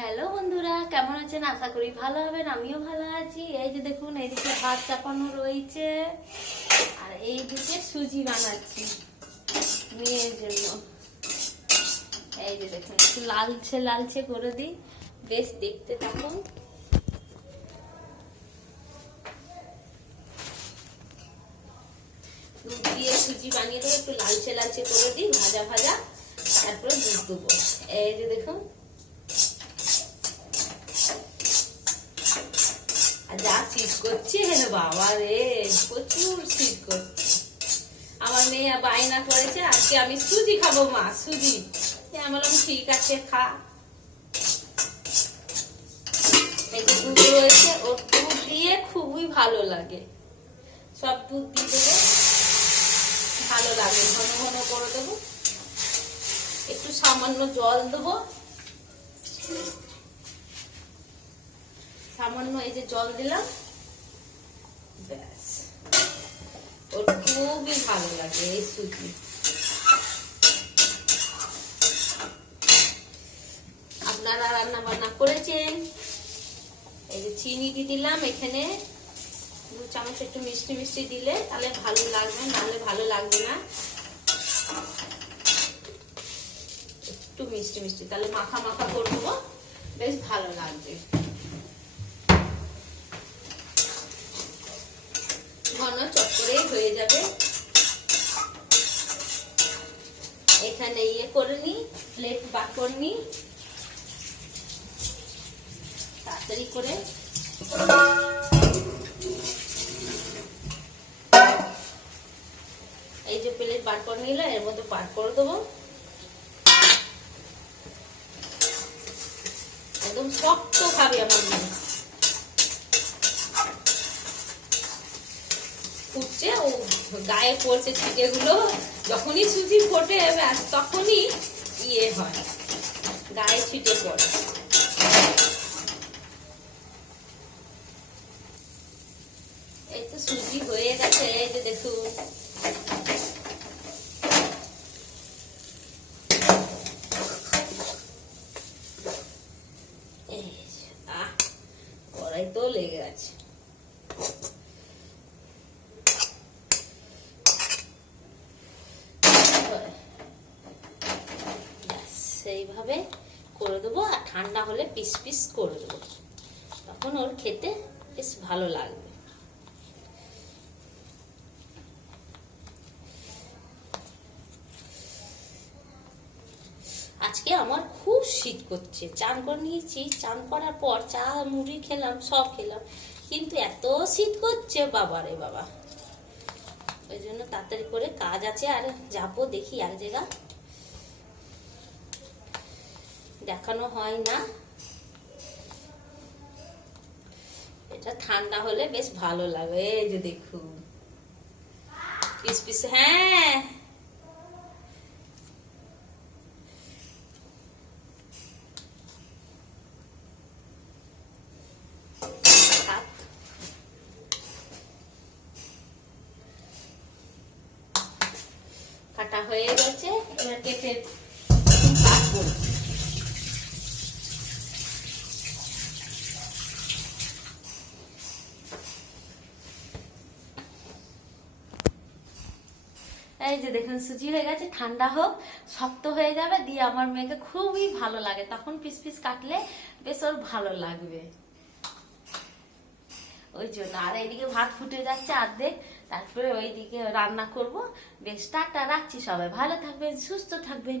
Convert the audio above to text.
Hello বন্ধুরা, কেমন আছেন? আশা করি ভালো হবেন। আমিও ভালো আছি। এই যে দেখুন, এইদিকে ভাত চাপানো রয়েছে আর এইদিকে সুজি বানাচ্ছি মেয়ের জন্য। এই যে দেখুন, একটু লালচে লালচে করে দিই, বেশ দেখতে থাকুন। দুধ দিয়ে সুজি বানিয়ে দেবো, একটু লালচে লালচে করে দিই, ভাজা ভাজা, তারপরে দুধ দেবো। এই যে দেখুন, যা শীত করছে বাবা রে, প্রচুর শীত করছে। আমার মেয়ে বায়না করেছে আজকে আমি সুজি খাবো মা, সুজি। আমি বললাম ঠিক আছে খা। এই যে দুধ রয়েছে, ওর দুধ দিয়ে খুবই ভালো লাগে। সব দুধ দিয়ে দেবো, ভালো লাগে, ঘন ঘন করে দেবো। একটু সামান্য জল দেবো, সামান্য এই যে জল দিলাম, ব্যাস। ওর খুবই ভালো লাগে এই সুজি। আপনারা রান্না বান্না করেছেন? এই যে চিনি দিয়ে দিলাম এখানে 2 চামচ, একটু মিষ্টি মিষ্টি দিলে তাহলে ভালো লাগবে, নাহলে ভালো লাগবে না। একটু মিষ্টি মিষ্টি, তাহলে মাখা মাখা করে দেবো, বেশ ভালো লাগবে। ঘন চটকরেই হয়ে যাবে। এখানে ইয়ে করে নি, প্লেট বার করে নি তাড়াতাড়ি করে। এই যে প্লেট বার করে নিলে এর মধ্যে বার করে দেবো। একদম শক্ত খাবে আমার মেয়ে। ফুটছে, ও গায়ে পড়ছে ছিটে গুলো, যখনই সুজি ফোটে তখনই ইয়ে হয়, গায়ে ছিটে পড়ে। এই তো সুজি হয়ে গেছে, এই যে দেখুন। কড়াই তো লেগে গেছে। সেইভাবে করে দেবো, আর ঠান্ডা হলে পিস পিস করে দেবো, তখন ওর খেতে বেশ ভালো লাগবে। আজকে আমার খুব শীত করছে, চান করে নিয়েছি, চান করার পর চা মুড়ি খেলাম, সব খেলাম, কিন্তু এত শীত করছে বাবারে বাবা। ওই জন্য তাড়াতাড়ি করে কাজ আছে, আর যাবো দেখি এক জায়গা, দেখানো হয় না। এটা ঠান্ডা হলে বেশ ভালো লাগে। এই যে দেখুন পিস পিস। হ্যাঁ, কাটা হয়ে গেছে, এবার কেটে কাটবো। এই যে দেখুন সুজি হয়ে গেছে, ঠান্ডা হোক, শক্ত হয়ে যাবে, দিয়ে আমার মেয়েকে খুবই ভালো লাগে, তখন পিস পিস কাটলে বেশ ওর ভালো লাগবে, ওই জন্য। আর এইদিকে ভাত ফুটে যাচ্ছে অর্ধেক, তারপরে ওইদিকে রান্না করব। বেশ, টাটা, রাখছি। সবাই ভালো থাকবেন, সুস্থ থাকবেন।